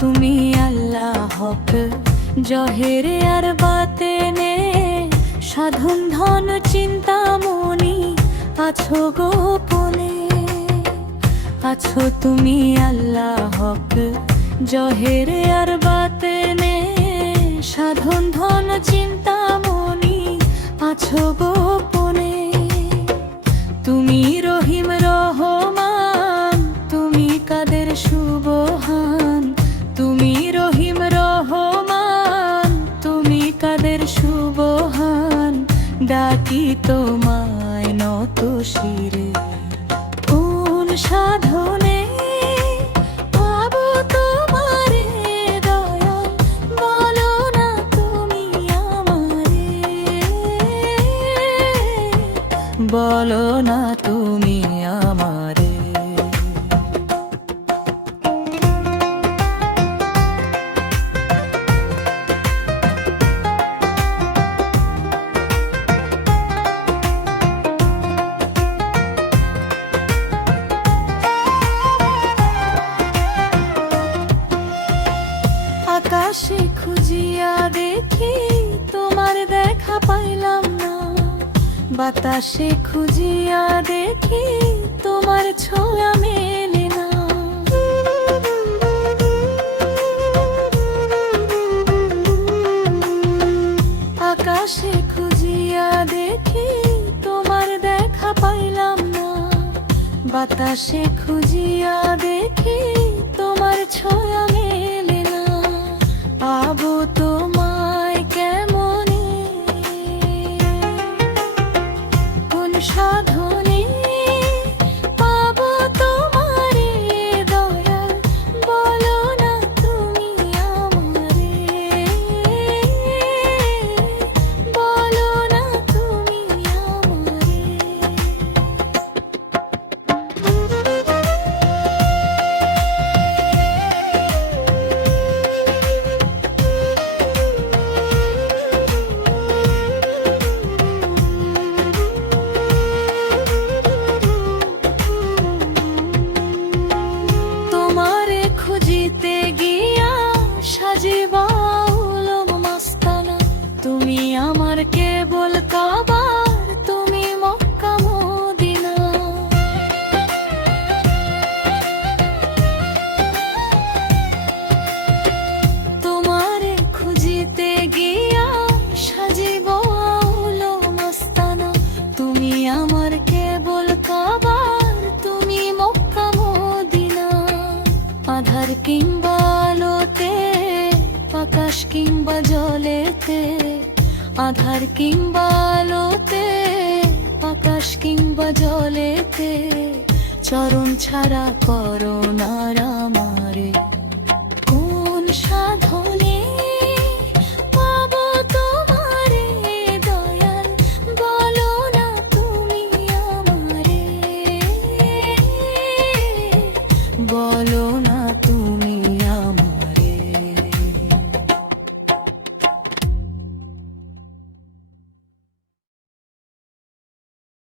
তুমি আল্লাহ হক জহেরে আর বাতেনে, সাধন ধন চিন্তামণি আছো গোপনে। আছো তুমি আল্লাহ হক জহেরে আর বাতেনে, সাধন ধন চিন্তামণি আছো গোপনে। তুমি রহিম রহমান, তুমি কাদের সুবহান। তুমি রহিম রহমান, তুমি কাদের সুবহান। ডাকি তোমায় নত শিরে, কোন সাধনে পাবো তোমারে দয়াল, বলো না তুমি আমারে। বলো না তুমি আমারে। আকাশে খুঁজিয়া দেখি তোমার দেখা পাইলাম না, বাতাসে খুঁজিয়া দেখি তোমার ছোঁয়া মেলে না। আকাশে খুঁজিয়া দেখি তোমার দেখা পাইলাম না, বাতাসে খুঁজিয়া দেখি তোমার ছোঁয়া মেলে না। পাবো তোমায় কেমনে, কোন সাধনে পাবো তোমারে দয়াল, বলো না তুমি আমারে। বলো না তুমি আমারে। তোমারে খুঁজিতে গিয়া সাজিবা উলম মাস্তানা, তুমি আমার কেবল কাবার, তুমি মক্কা মদিনা। তোমারে খুঁজিতে গিয়া সাজিবা উলম মাস্তানা, তুমি আমার কেবল কাবার, তুমি মক্কা মদিনা। আধার কিংবা আলোতে, আকাশ কিংবা জলেতে, আধার কিংবা আলোতে, আকাশ কিংবা জলেতে, চরণ ছাড়া করো না আমার।